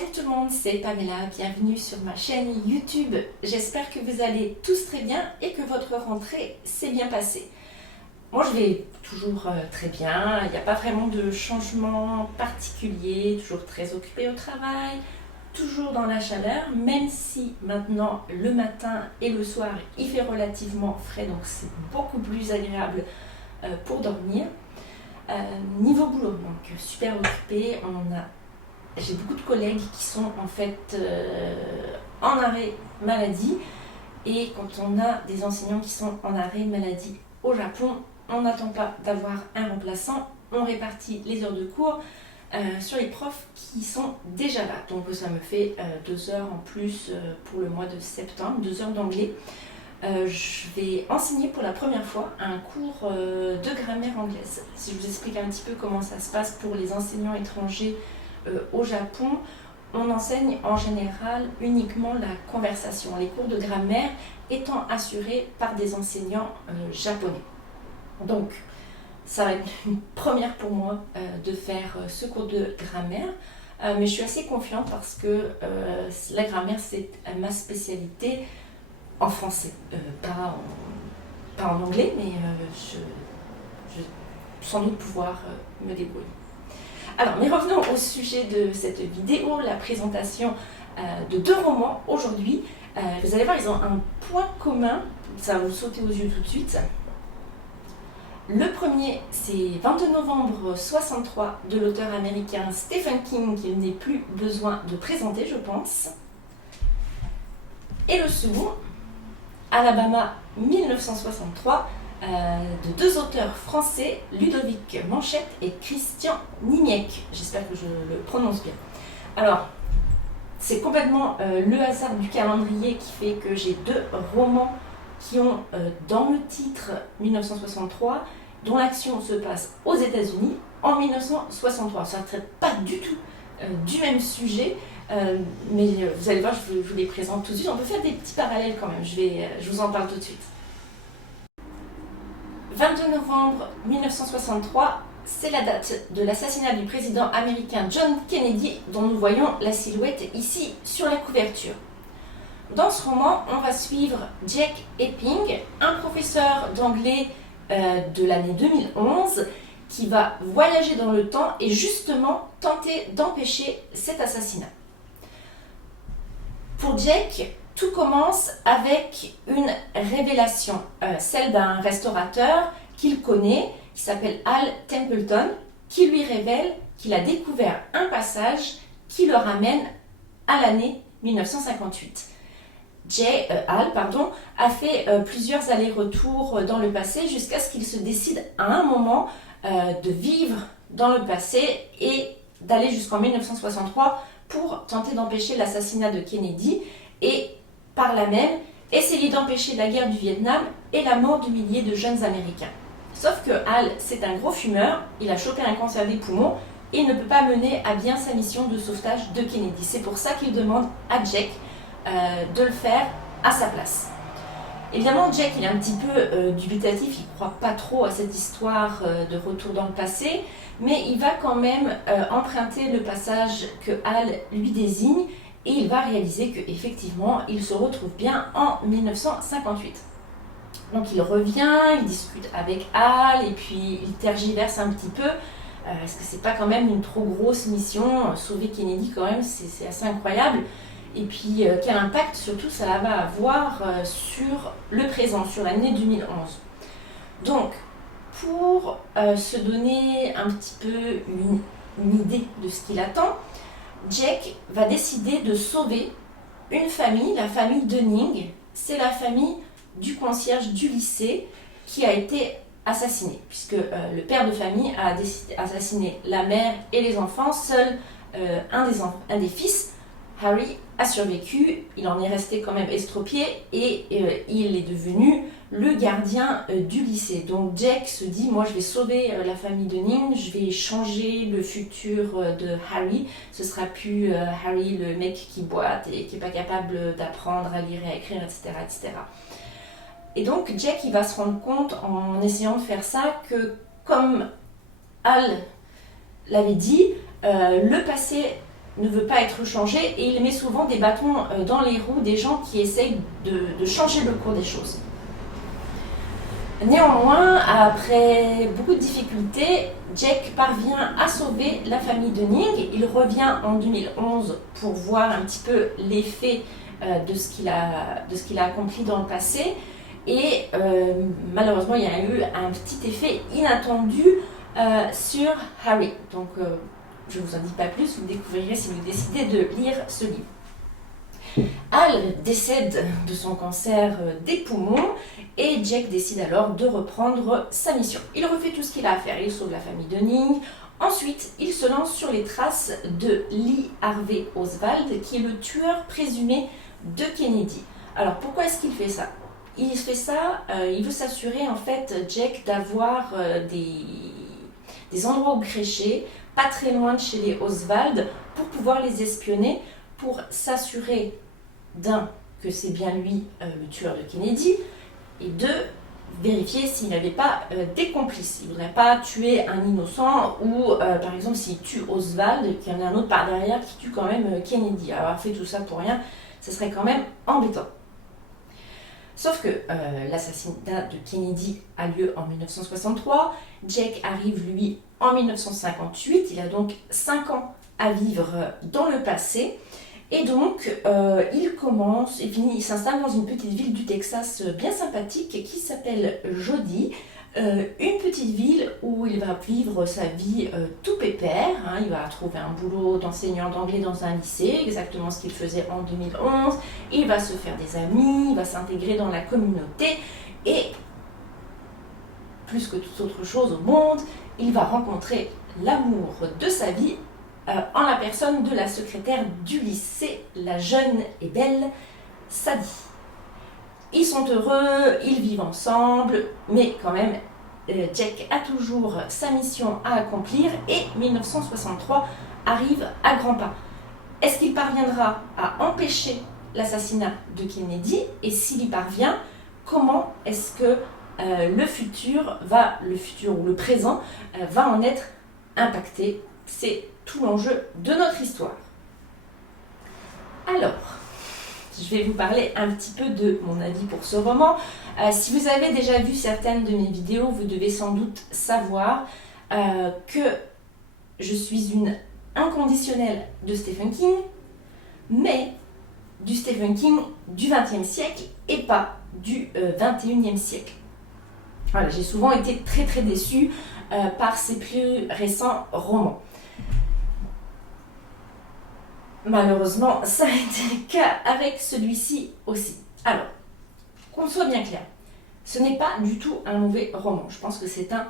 Bonjour tout le monde, c'est Pamela, bienvenue sur ma chaîne YouTube. J'espère que vous allez tous très bien et que votre rentrée s'est bien passée. Moi je vais toujours très bien, il n'y a pas vraiment de changement particulier, toujours très occupée au travail, toujours dans la chaleur, même si maintenant le matin et le soir il fait relativement frais, donc c'est beaucoup plus agréable pour dormir. Niveau boulot, donc super occupée, j'ai beaucoup de collègues qui sont en fait en arrêt maladie, et quand on a des enseignants qui sont en arrêt maladie au Japon, on n'attend pas d'avoir un remplaçant, on répartit les heures de cours sur les profs qui sont déjà là. Donc ça me fait 2 heures en plus pour le mois de septembre, 2 heures d'anglais. Je vais enseigner pour la première fois un cours de grammaire anglaise. Si je vous explique un petit peu comment ça se passe pour les enseignants étrangers au Japon, on enseigne en général uniquement la conversation, les cours de grammaire étant assurés par des enseignants japonais. Donc, ça va être une première pour moi de faire ce cours de grammaire, mais je suis assez confiante parce que la grammaire c'est ma spécialité en français, pas en anglais, mais je vais sans doute pouvoir me débrouiller. Alors, mais revenons au sujet de cette vidéo, la présentation de 2 romans aujourd'hui. Vous allez voir, ils ont un point commun, ça va vous sauter aux yeux tout de suite. Le premier, c'est 22 novembre 63 de l'auteur américain Stephen King, qu'il n'est plus besoin de présenter, je pense. Et le second, Alabama 1963, de 2 auteurs français, Ludovic Manchette et Christian Nimiec. J'espère que je le prononce bien. Alors, c'est complètement le hasard du calendrier qui fait que j'ai 2 romans qui ont dans le titre 1963, dont l'action se passe aux États-Unis en 1963. Ça ne traite pas du tout du même sujet, mais vous allez voir, je vous les présente tout de suite. On peut faire des petits parallèles quand même, je vous en parle tout de suite. 22 novembre 1963, c'est la date de l'assassinat du président américain John Kennedy, dont nous voyons la silhouette ici sur la couverture. Dans ce roman, on va suivre Jack Epping, un professeur d'anglais de l'année 2011, qui va voyager dans le temps et justement tenter d'empêcher cet assassinat. Pour Jack, tout commence avec une révélation, celle d'un restaurateur qu'il connaît, qui s'appelle Al Templeton, qui lui révèle qu'il a découvert un passage qui le ramène à l'année 1958. Al a fait plusieurs allers-retours dans le passé jusqu'à ce qu'il se décide à un moment de vivre dans le passé et d'aller jusqu'en 1963 pour tenter d'empêcher l'assassinat de Kennedy et par là même essayer d'empêcher la guerre du Vietnam et la mort de milliers de jeunes Américains. Sauf que Al, c'est un gros fumeur, il a chopé un cancer des poumons et il ne peut pas mener à bien sa mission de sauvetage de Kennedy. C'est pour ça qu'il demande à Jack de le faire à sa place. Évidemment, Jack il est un petit peu dubitatif, il ne croit pas trop à cette histoire de retour dans le passé, mais il va quand même emprunter le passage que Al lui désigne et il va réaliser qu'effectivement, il se retrouve bien en 1958. Donc il revient, il discute avec Al et puis il tergiverse un petit peu. Est-ce que c'est pas quand même une trop grosse mission? Sauver Kennedy quand même, c'est assez incroyable. Et puis quel impact surtout ça va avoir sur le présent, sur l'année 2011. Donc pour se donner un petit peu une idée de ce qu'il attend, Jack va décider de sauver une famille, la famille Dunning. C'est la famille du concierge du lycée qui a été assassiné, puisque le père de famille a assassiné la mère et les enfants. Seul un des fils, Harry, a survécu. Il en est resté quand même estropié et il est devenu le gardien du lycée. Donc Jack se dit, moi je vais sauver la famille Dunning, je vais changer le futur de Harry. Ce sera plus Harry le mec qui boite et qui n'est pas capable d'apprendre à lire et à écrire, etc., etc. Et donc Jack il va se rendre compte en essayant de faire ça que, comme Al l'avait dit, le passé ne veut pas être changé et il met souvent des bâtons dans les roues des gens qui essayent de changer le cours des choses. Néanmoins, après beaucoup de difficultés, Jack parvient à sauver la famille de Ning. Il revient en 2011 pour voir un petit peu l'effet de ce qu'il a accompli dans le passé. Et malheureusement, il y a eu un petit effet inattendu sur Harry. Donc, je ne vous en dis pas plus, vous le découvrirez si vous décidez de lire ce livre. Al décède de son cancer des poumons et Jack décide alors de reprendre sa mission. Il refait tout ce qu'il a à faire, il sauve la famille de Ning. Ensuite, il se lance sur les traces de Lee Harvey Oswald, qui est le tueur présumé de Kennedy. Alors pourquoi est-ce qu'il fait ça ? Il fait ça, il veut s'assurer en fait, Jack, d'avoir des endroits où crécher, pas très loin de chez les Oswald, pour pouvoir les espionner, pour s'assurer d'un, que c'est bien lui le tueur de Kennedy, et deux, vérifier s'il n'avait pas des complices. Il ne voudrait pas tuer un innocent ou par exemple s'il tue Oswald, qu'il y en a un autre par derrière qui tue quand même Kennedy. Avoir fait tout ça pour rien, ce serait quand même embêtant. Sauf que l'assassinat de Kennedy a lieu en 1963, Jack arrive lui en 1958, il a donc 5 ans à vivre dans le passé. Et donc, il s'installe dans une petite ville du Texas bien sympathique qui s'appelle Jody, une petite ville où il va vivre sa vie tout pépère. Il va trouver un boulot d'enseignant d'anglais dans un lycée, exactement ce qu'il faisait en 2011. Il va se faire des amis, il va s'intégrer dans la communauté et, plus que toute autre chose au monde, il va rencontrer l'amour de sa vie en la personne de la secrétaire du lycée, la jeune et belle Sadie. Ils sont heureux, ils vivent ensemble, mais quand même, Jack a toujours sa mission à accomplir et 1963 arrive à grands pas. Est-ce qu'il parviendra à empêcher l'assassinat de Kennedy? Et s'il y parvient, comment est-ce que le présent va en être impacté? C'est tout l'enjeu de notre histoire. Alors, je vais vous parler un petit peu de mon avis pour ce roman. Si vous avez déjà vu certaines de mes vidéos, vous devez sans doute savoir que je suis une inconditionnelle de Stephen King, mais du Stephen King du XXe siècle et pas du XXIe siècle. Voilà, j'ai souvent été très très déçue par ses plus récents romans. Malheureusement, ça a été le cas avec celui-ci aussi. Alors, qu'on soit bien clair, ce n'est pas du tout un mauvais roman. Je pense que c'est un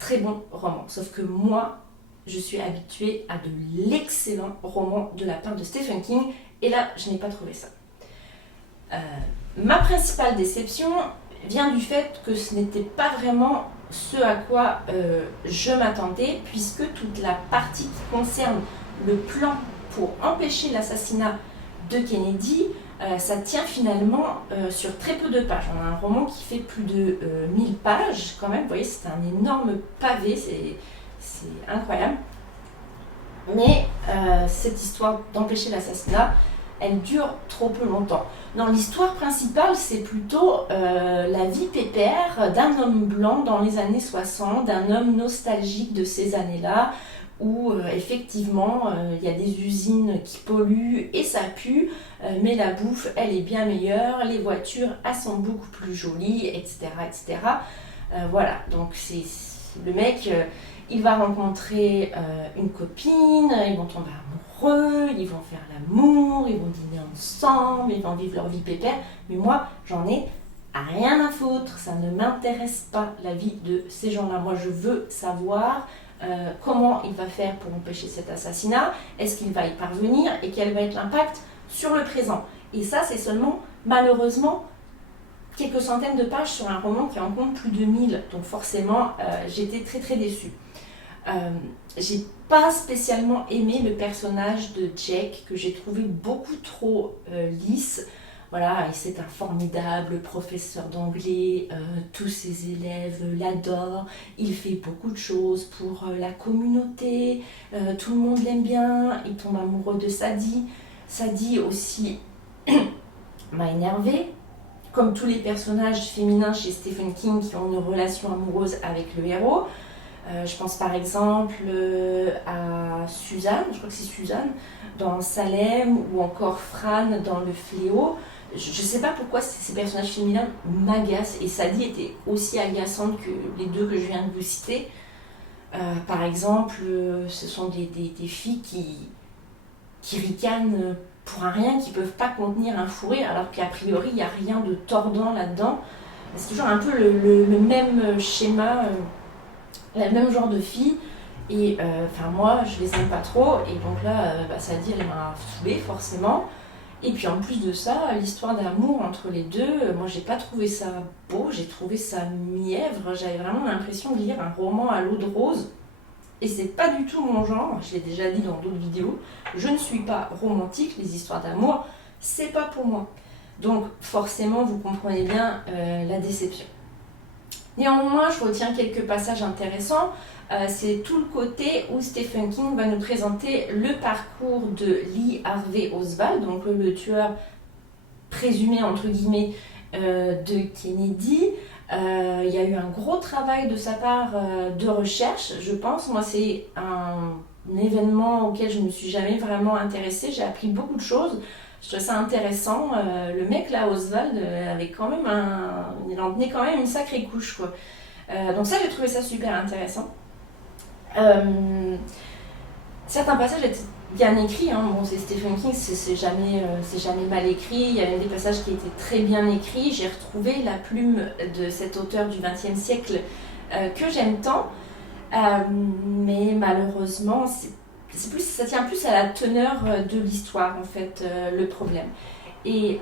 très bon roman. Sauf que moi, je suis habituée à de l'excellent roman de la part de Stephen King. Et là, je n'ai pas trouvé ça. Ma principale déception vient du fait que ce n'était pas vraiment ce à quoi je m'attendais, puisque toute la partie qui concerne le plan pour empêcher l'assassinat de Kennedy, ça tient finalement sur très peu de pages. On a un roman qui fait plus de 1000 pages quand même, vous voyez, c'est un énorme pavé, c'est incroyable. Mais cette histoire d'empêcher l'assassinat, elle dure trop peu longtemps. Non, l'histoire principale, c'est plutôt la vie pépère d'un homme blanc dans les années 60, d'un homme nostalgique de ces années-là, où effectivement il y a des usines qui polluent et ça pue, mais la bouffe elle est bien meilleure, les voitures elles sont beaucoup plus jolies, etc. etc. Voilà, donc c'est le mec, il va rencontrer une copine, ils vont tomber amoureux, ils vont faire l'amour, ils vont dîner ensemble, ils vont vivre leur vie pépère, mais moi j'en ai rien à foutre, ça ne m'intéresse pas la vie de ces gens-là. Moi je veux savoir comment il va faire pour empêcher cet assassinat, est-ce qu'il va y parvenir et quel va être l'impact sur le présent. Et ça, c'est seulement, malheureusement, quelques centaines de pages sur un roman qui en compte plus de 1000. Donc forcément, j'étais très très déçue. J'ai pas spécialement aimé le personnage de Jack, que j'ai trouvé beaucoup trop lisse. Voilà, et c'est un formidable professeur d'anglais, tous ses élèves l'adorent, il fait beaucoup de choses pour la communauté, tout le monde l'aime bien, il tombe amoureux de Sadie. Sadie aussi m'a énervée, comme tous les personnages féminins chez Stephen King qui ont une relation amoureuse avec le héros. Je pense par exemple à Suzanne, je crois que c'est Suzanne, dans Salem, ou encore Fran dans Le Fléau. Je ne sais pas pourquoi ces personnages féminins m'agacent, et Sadie était aussi agaçante que les deux que je viens de vous citer. Par exemple, ce sont des filles qui ricanent pour un rien, qui ne peuvent pas contenir un fou rire, alors qu'a priori il n'y a rien de tordant là-dedans. C'est toujours un peu le même schéma, le même genre de filles. Et moi je les aime pas trop, et donc là Sadie elle m'a saoulée forcément. Et puis en plus de ça, l'histoire d'amour entre les deux, moi j'ai pas trouvé ça beau, j'ai trouvé ça mièvre, j'avais vraiment l'impression de lire un roman à l'eau de rose. Et c'est pas du tout mon genre, je l'ai déjà dit dans d'autres vidéos, je ne suis pas romantique, les histoires d'amour, c'est pas pour moi. Donc forcément vous comprenez bien la déception. Néanmoins, je retiens quelques passages intéressants. C'est tout le côté où Stephen King va nous présenter le parcours de Lee Harvey Oswald, donc le tueur présumé entre guillemets de Kennedy. Il y a eu un gros travail de sa part de recherche, je pense. Moi, c'est un événement auquel je ne me suis jamais vraiment intéressée. J'ai appris beaucoup de choses. Je trouvais ça intéressant. Le mec là, Oswald, avait quand même il en tenait quand même une sacrée couche, quoi. Donc ça, j'ai trouvé ça super intéressant. Certains passages étaient bien écrits, hein. Bon, c'est Stephen King, c'est jamais mal écrit. Il y a même des passages qui étaient très bien écrits. J'ai retrouvé la plume de cet auteur du XXe siècle que j'aime tant, mais malheureusement, ça tient plus à la teneur de l'histoire, en fait, le problème. Et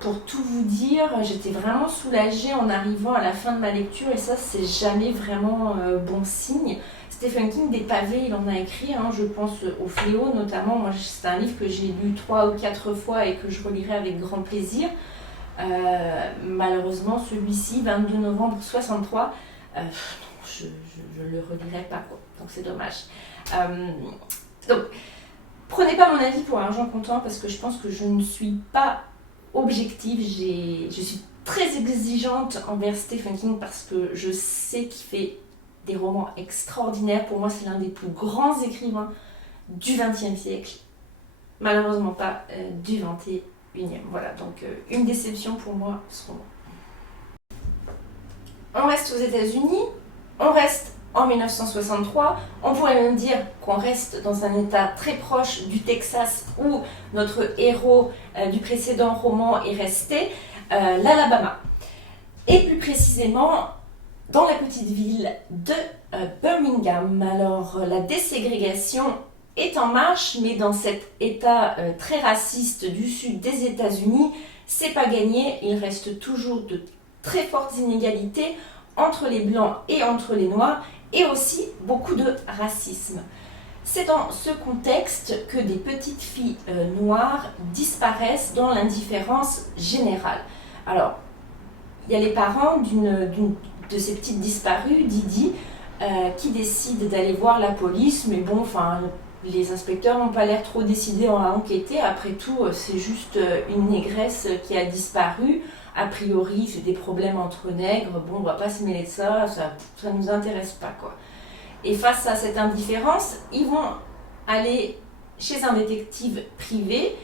pour tout vous dire, j'étais vraiment soulagée en arrivant à la fin de ma lecture, et ça, c'est jamais vraiment bon signe. Stephen King, des pavés, il en a écrit, hein, je pense au Fléau notamment. Moi, c'est un livre que j'ai lu 3 ou 4 fois et que je relirai avec grand plaisir. Malheureusement, celui-ci, 22 novembre 63, je ne le relirai pas, quoi. Donc c'est dommage. Donc, prenez pas mon avis pour argent comptant, parce que je pense que je ne suis pas objective. Je suis très exigeante envers Stephen King parce que je sais qu'il fait des romans extraordinaires. Pour moi, c'est l'un des plus grands écrivains du XXe siècle. Malheureusement pas du XXIe. Voilà, donc une déception pour moi ce roman. On reste aux États-Unis, on reste en 1963. On pourrait même dire qu'on reste dans un état très proche du Texas où notre héros du précédent roman est resté, l'Alabama. Et plus précisément dans la petite ville de Birmingham. Alors, la déségrégation est en marche, mais dans cet état très raciste du sud des États-Unis, c'est pas gagné. Il reste toujours de très fortes inégalités entre les blancs et entre les noirs, et aussi beaucoup de racisme. C'est dans ce contexte que des petites filles noires disparaissent dans l'indifférence générale. Alors, il y a les parents de ces petites disparues, Didi, qui décident d'aller voir la police, mais bon, les inspecteurs n'ont pas l'air trop décidés à enquêter. Après tout, c'est juste une négresse qui a disparu. A priori, c'est des problèmes entre nègres. Bon, on va pas se mêler de ça, ça nous intéresse pas, quoi. Et face à cette indifférence, ils vont aller chez un détective privé,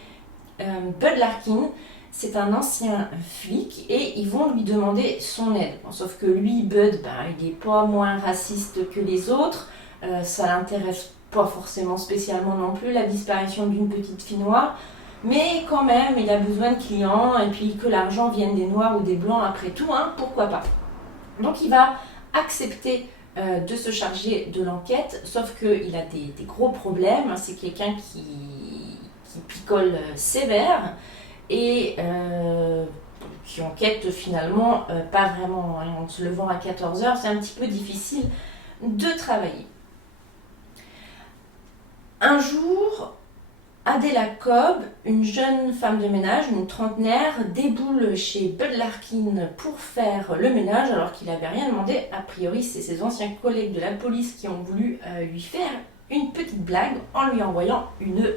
Bud Larkin. C'est un ancien flic, et ils vont lui demander son aide. Bon, sauf que lui, Bud, il n'est pas moins raciste que les autres. Ça l'intéresse pas forcément spécialement non plus, la disparition d'une petite fille noire. Mais quand même, il a besoin de clients, et puis que l'argent vienne des noirs ou des blancs après tout, hein, pourquoi pas. Donc il va accepter de se charger de l'enquête, sauf qu'il a des gros problèmes. C'est quelqu'un qui picole sévère, et qui enquête finalement pas vraiment. En se levant à 14h, c'est un petit peu difficile de travailler. Un jour, Adela Cobb, une jeune femme de ménage, une trentenaire, déboule chez Bud Larkin pour faire le ménage alors qu'il n'avait rien demandé. A priori, c'est ses anciens collègues de la police qui ont voulu lui faire une petite blague en lui envoyant une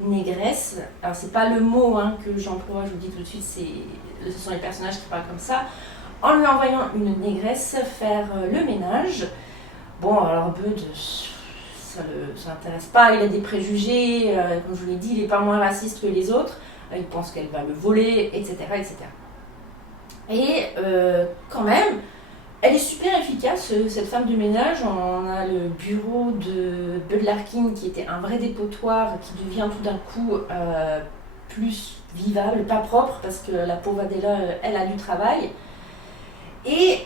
négresse. Alors c'est pas le mot que j'emploie, je vous dis tout de suite, ce sont les personnages qui parlent comme ça. En lui envoyant une négresse faire le ménage. Bon, alors Bud, ça l'intéresse pas, il a des préjugés, comme je vous l'ai dit, il n'est pas moins raciste que les autres, il pense qu'elle va le voler, etc. etc. Et quand même, elle est super efficace, cette femme de ménage. On a le bureau de Bud Larkin qui était un vrai dépotoir, qui devient tout d'un coup plus vivable, pas propre, parce que la pauvre Adela, elle a du travail. Et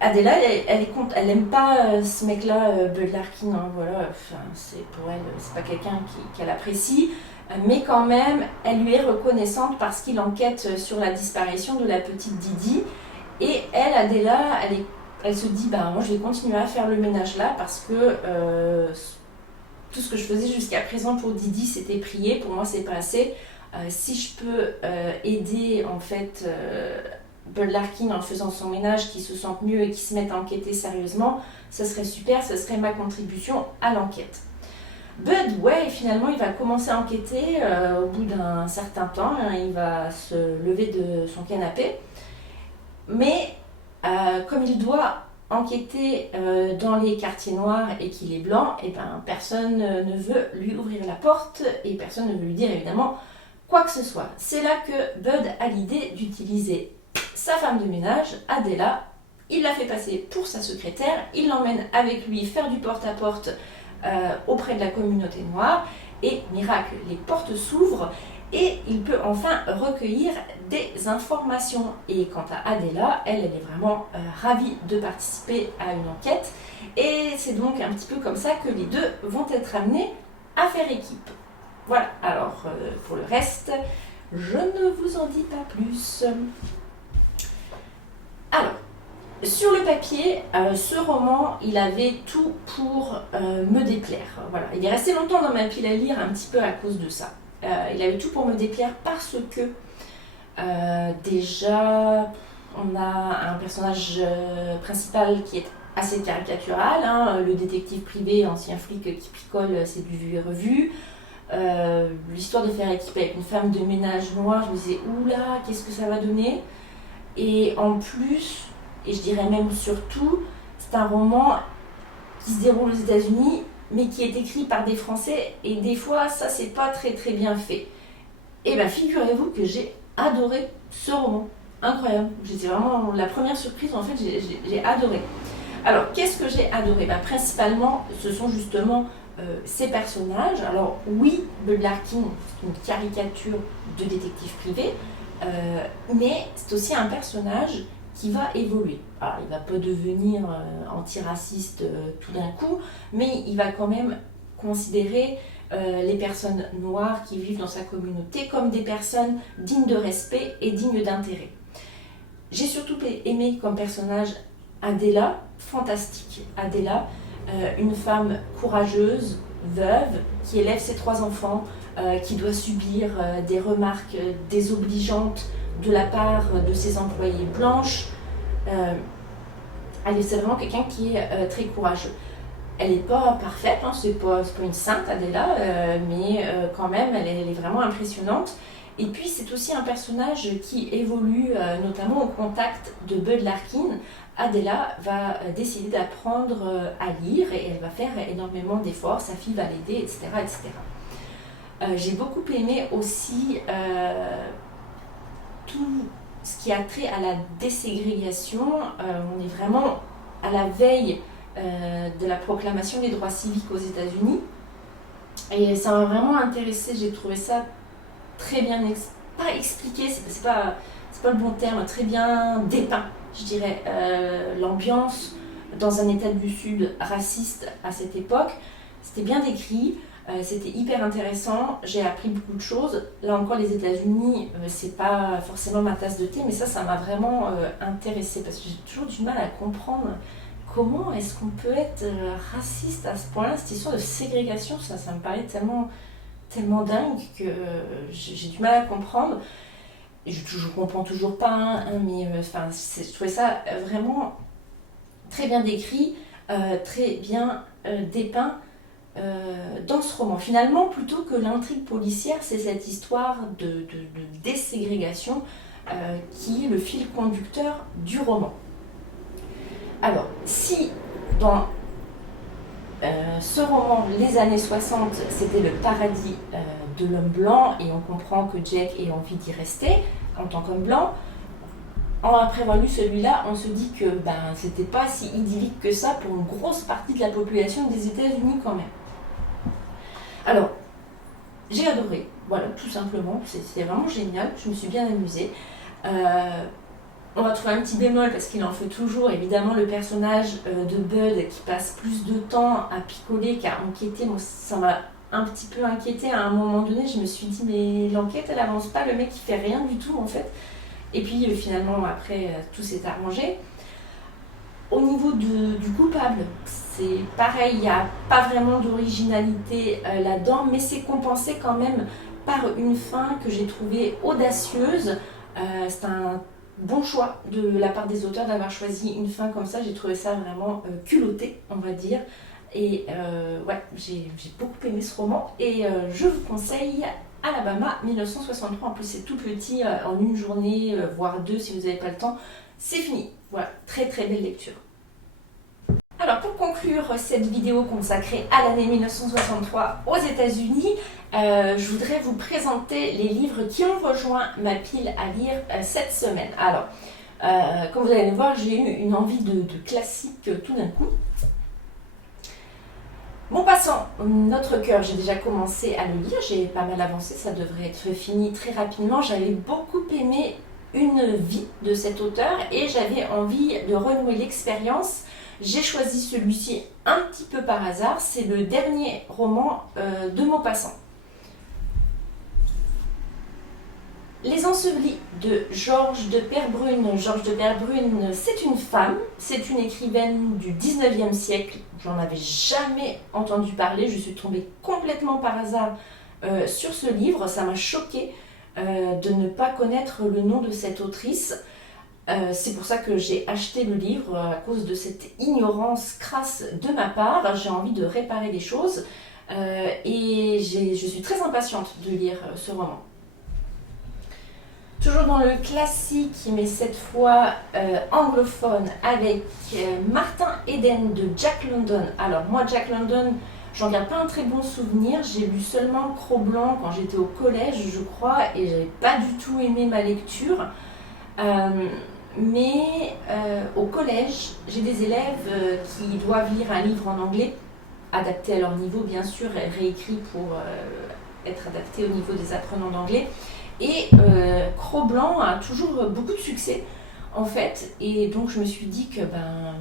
Adela, elle aime pas ce mec-là, Bud Larkin, voilà. Enfin, pour elle, c'est pas quelqu'un qu'elle apprécie, mais quand même, elle lui est reconnaissante parce qu'il enquête sur la disparition de la petite Didi. Et elle, Adela, elle se dit, moi je vais continuer à faire le ménage là parce que tout ce que je faisais jusqu'à présent pour Didi, c'était prier. Pour moi, c'est pas assez. Si je peux aider en fait Bud Larkin en faisant son ménage, qui se sente mieux et qui se mette à enquêter sérieusement, ça serait super, ça serait ma contribution à l'enquête. Bud, finalement, il va commencer à enquêter au bout d'un certain temps, il va se lever de son canapé, mais comme il doit enquêter dans les quartiers noirs et qu'il est blanc, personne ne veut lui ouvrir la porte et personne ne veut lui dire évidemment quoi que ce soit. C'est là que Bud a l'idée d'utiliser sa femme de ménage, Adela. Il la fait passer pour sa secrétaire, il l'emmène avec lui faire du porte-à-porte auprès de la communauté noire et miracle, les portes s'ouvrent et il peut enfin recueillir des informations. Et quant à Adela, elle est vraiment ravie de participer à une enquête et c'est donc un petit peu comme ça que les deux vont être amenés à faire équipe. Voilà, alors pour le reste, je ne vous en dis pas plus. Alors, sur le papier, ce roman, il avait tout pour me déplaire. Voilà. Il est resté longtemps dans ma pile à lire un petit peu à cause de ça. Il avait tout pour me déplaire parce que déjà, on a un personnage principal qui est assez caricatural, le détective privé, ancien flic qui picole, c'est du vu et revu. L'histoire de faire équipe avec une femme de ménage noire, je me disais, oula, qu'est-ce que ça va donner? Et en plus, et je dirais même surtout, c'est un roman qui se déroule aux États-Unis, mais qui est écrit par des Français, et des fois, ça, c'est pas très très bien fait. Et figurez-vous que j'ai adoré ce roman. Incroyable. C'était vraiment la première surprise, en fait, j'ai adoré. Alors, qu'est-ce que j'ai adoré? Principalement, ce sont justement ces personnages. Alors, oui, Bud Larkin, c'est une caricature de détective privé, mais c'est aussi un personnage qui va évoluer. Alors, il ne va pas devenir antiraciste tout d'un coup, mais il va quand même considérer les personnes noires qui vivent dans sa communauté comme des personnes dignes de respect et dignes d'intérêt. J'ai surtout aimé comme personnage Adela, fantastique. Adela, une femme courageuse, veuve, qui élève ses 3 enfants, qui doit subir des remarques désobligeantes de la part de ses employées blanches. C'est vraiment quelqu'un qui est très courageux. Elle n'est pas parfaite, c'est pas une sainte Adela, mais quand même elle est vraiment impressionnante. Et puis c'est aussi un personnage qui évolue notamment au contact de Bud Larkin. Adela va décider d'apprendre à lire et elle va faire énormément d'efforts, sa fille va l'aider, etc. etc. J'ai beaucoup aimé aussi tout ce qui a trait à la déségrégation. On est vraiment à la veille de la proclamation des droits civiques aux États-Unis. Et ça m'a vraiment intéressée, j'ai trouvé ça très bien, pas expliqué, c'est pas le bon terme, très bien dépeint, je dirais, l'ambiance dans un État du Sud raciste à cette époque. C'était bien décrit, c'était hyper intéressant, j'ai appris beaucoup de choses. Là encore, les États-Unis, c'est pas forcément ma tasse de thé, mais ça m'a vraiment intéressée parce que j'ai toujours du mal à comprendre comment est-ce qu'on peut être raciste à ce point-là. Cette histoire de ségrégation, ça me paraît tellement tellement dingue que j'ai du mal à comprendre. Je comprends toujours pas, hein, mais je trouvais ça vraiment très bien décrit, très bien dépeint dans ce roman. Finalement, plutôt que l'intrigue policière, c'est cette histoire de déségrégation qui est le fil conducteur du roman. Alors, si dans ce roman, les années 60, c'était le paradis de l'homme blanc, et on comprend que Jack ait envie d'y rester en tant qu'homme blanc, après avoir lu celui-là, on se dit que c'était pas si idyllique que ça pour une grosse partie de la population des États-Unis quand même. Alors, j'ai adoré, voilà, tout simplement, c'est vraiment génial, je me suis bien amusée. On va trouver un petit bémol parce qu'il en fait toujours, évidemment, le personnage de Bud qui passe plus de temps à picoler qu'à enquêter. Moi, ça m'a un petit peu inquiétée à un moment donné. Je me suis dit, mais l'enquête, elle avance pas, le mec, il fait rien du tout, en fait. Et puis, finalement, après, tout s'est arrangé. Au niveau du coupable, c'est pareil, il n'y a pas vraiment d'originalité là-dedans, mais c'est compensé quand même par une fin que j'ai trouvée audacieuse. C'est un bon choix de la part des auteurs d'avoir choisi une fin comme ça. J'ai trouvé ça vraiment culotté, on va dire. Et ouais, j'ai beaucoup aimé ce roman et je vous conseille Alabama 1963. En plus, c'est tout petit, en une journée, voire deux si vous n'avez pas le temps. C'est fini. Voilà, très très belle lecture. Alors pour conclure cette vidéo consacrée à l'année 1963 aux États-Unis, je voudrais vous présenter les livres qui ont rejoint ma pile à lire cette semaine. Alors, comme vous allez le voir, j'ai eu une envie de classique tout d'un coup. Maupassant, Notre cœur, j'ai déjà commencé à le lire, j'ai pas mal avancé, ça devrait être fini très rapidement. J'avais beaucoup aimé Une vie de cet auteur et j'avais envie de renouer l'expérience. J'ai choisi celui-ci un petit peu par hasard, c'est le dernier roman de Maupassant. Les Ensevelis de Georges de Perbrunne. Georges de Perbrunne, c'est une femme, c'est une écrivaine du 19e siècle. J'en avais jamais entendu parler, je suis tombée complètement par hasard sur ce livre. Ça m'a choquée de ne pas connaître le nom de cette autrice. C'est pour ça que j'ai acheté le livre, à cause de cette ignorance crasse de ma part. J'ai envie de réparer les choses et je suis très impatiente de lire ce roman. Toujours dans le classique, mais cette fois anglophone, avec Martin Eden de Jack London. Alors moi, Jack London, j'en garde pas un très bon souvenir. J'ai lu seulement Cro-Blanc quand j'étais au collège, je crois, et j'avais pas du tout aimé ma lecture. Mais au collège, j'ai des élèves qui doivent lire un livre en anglais, adapté à leur niveau bien sûr, réécrit pour être adapté au niveau des apprenants d'anglais. Et Cro-Blanc a toujours beaucoup de succès en fait, et donc je me suis dit que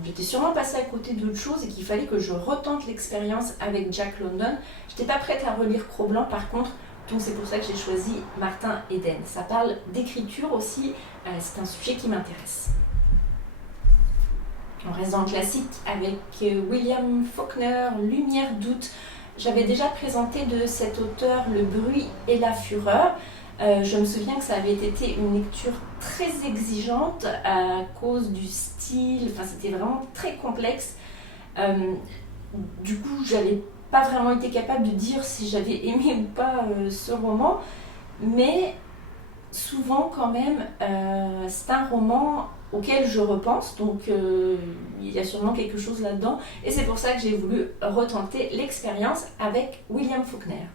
j'étais sûrement passée à côté d'autres choses et qu'il fallait que je retente l'expérience avec Jack London. J'étais pas prête à relire Cro-Blanc par contre, donc c'est pour ça que j'ai choisi Martin Eden. Ça parle d'écriture aussi, c'est un sujet qui m'intéresse. On reste dans le classique avec William Faulkner, Lumière d'août. J'avais déjà présenté de cet auteur Le bruit et la fureur. Je me souviens que ça avait été une lecture très exigeante à cause du style, enfin c'était vraiment très complexe. Du coup, j'avais pas vraiment été capable de dire si j'avais aimé ou pas ce roman, mais souvent quand même, c'est un roman auquel je repense, donc il y a sûrement quelque chose là-dedans, et c'est pour ça que j'ai voulu retenter l'expérience avec William Faulkner.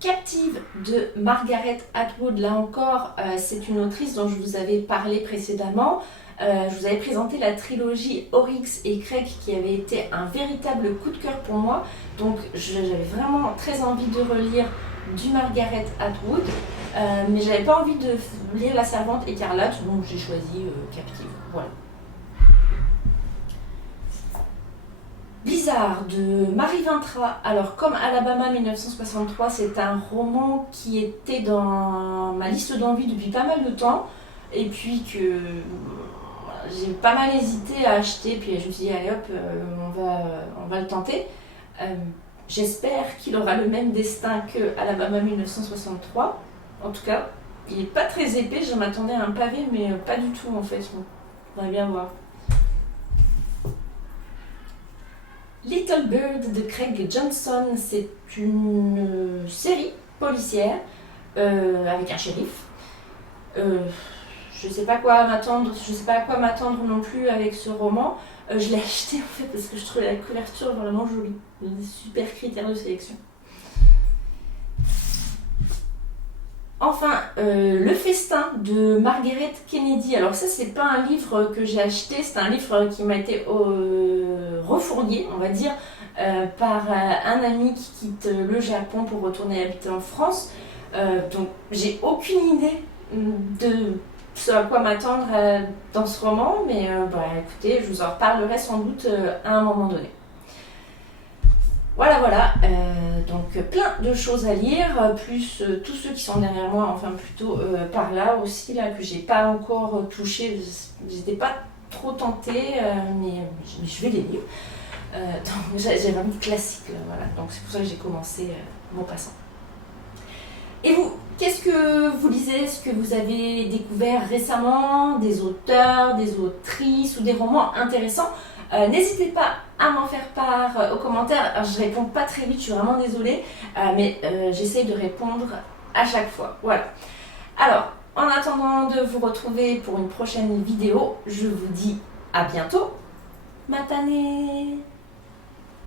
Captive de Margaret Atwood, là encore, c'est une autrice dont je vous avais parlé précédemment. Je vous avais présenté la trilogie Oryx et Craig qui avait été un véritable coup de cœur pour moi. Donc j'avais vraiment très envie de relire du Margaret Atwood, mais j'avais pas envie de lire La Servante écarlate, donc j'ai choisi Captive. Voilà. Blizzard de Marie Vintra. Alors comme Alabama 1963, c'est un roman qui était dans ma liste d'envie depuis pas mal de temps et puis que j'ai pas mal hésité à acheter, puis je me suis dit allez hop, on va le tenter. J'espère qu'il aura le même destin que Alabama 1963. En tout cas, il n'est pas très épais, je m'attendais à un pavé, mais pas du tout en fait. On va bien voir. Little Bird de Craig Johnson, c'est une série policière avec un shérif. Je sais pas quoi m'attendre, je sais pas à quoi m'attendre non plus avec ce roman. Je l'ai acheté en fait parce que je trouvais la couverture vraiment jolie. Des super critères de sélection. Enfin, Le Festin de Margaret Kennedy. Alors ça, c'est pas un livre que j'ai acheté, c'est un livre qui m'a été refourgué, on va dire, par un ami qui quitte le Japon pour retourner habiter en France. Donc j'ai aucune idée de ce à quoi m'attendre dans ce roman, mais écoutez, je vous en reparlerai sans doute à un moment donné. Voilà, donc plein de choses à lire, plus tous ceux qui sont derrière moi, enfin plutôt par là aussi, là, que j'ai pas encore touché, j'étais pas trop tentée, mais je vais les lire. Donc j'ai vraiment de classique, là, voilà, donc c'est pour ça que j'ai commencé mon passant. Et vous, qu'est-ce que vous lisez? Est-ce que vous avez découvert récemment des auteurs, des autrices ou des romans intéressants? N'hésitez pas à m'en faire part aux commentaires. Alors, je réponds pas très vite, je suis vraiment désolée, mais j'essaye de répondre à chaque fois. Voilà. Alors, en attendant de vous retrouver pour une prochaine vidéo, je vous dis à bientôt. Matane!